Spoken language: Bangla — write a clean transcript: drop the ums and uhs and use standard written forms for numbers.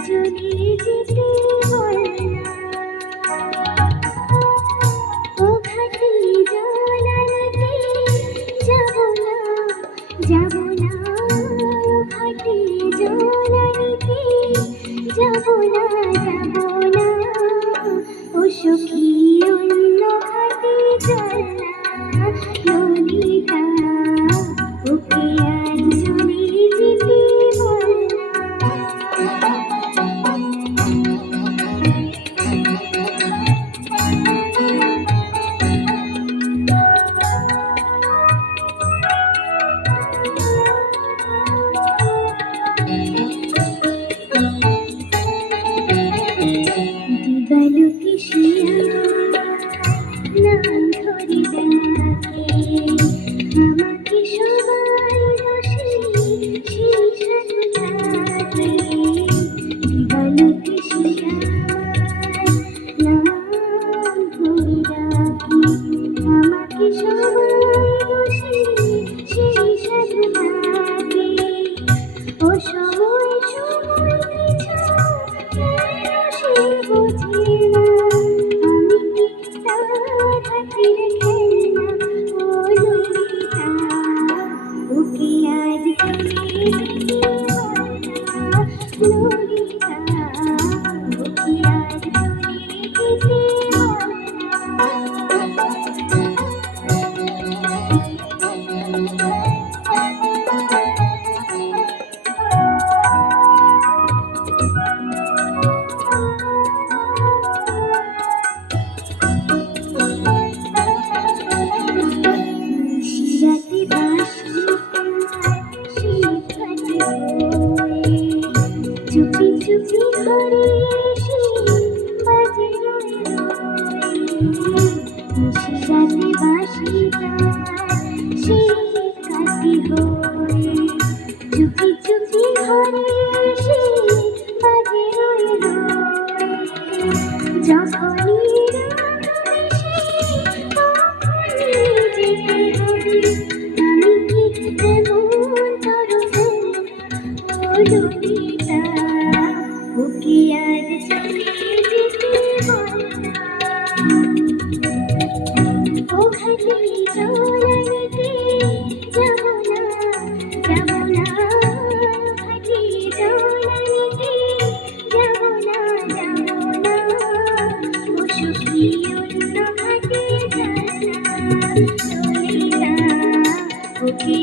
চলে যেতে বলনা ও ঘাটে জল আনতে যাব না যাব না ও ঘাটে জল আনতে যাব না যাব না ও সখী অন্য ঘাটে চল না ললিতা ওকে আজ চলে যেতে বলনা দিবালোকে শিয়া নাম ধরে ডাকে আমাকে সবাই বসে সেই সাথে থাকে দিবালোকে শিয়া নাম ধরে ডাকে আমাকে সবাই বসে সেই সাথে থাকে ও সময় সময় পিছা কেন সে বোঝে না আমি কি তার হাতের খেলনা ও ললিতা ওকে আজ চলে যেতে বলনা ললিতা ওকে আজ চলে যেতে রাতে বাঁশি চুপি চুপি ঘরে এসে বাজে রাতে বাঁশি সে কাটি হয়ে চুপি চুপি ঘরে এসে বাজে যখনই রাত এসে তখনই যেতে হবে আমি কি তেমন তরুণ ও ললিতা ওকে আজ চলে যেতে বলনা ও ঘাটে জল আনতে যাব না যাব না ঘাটে জল আনতে যাব না যাব না ও সখী অন্য ঘাটে চল না ললিতা ওকে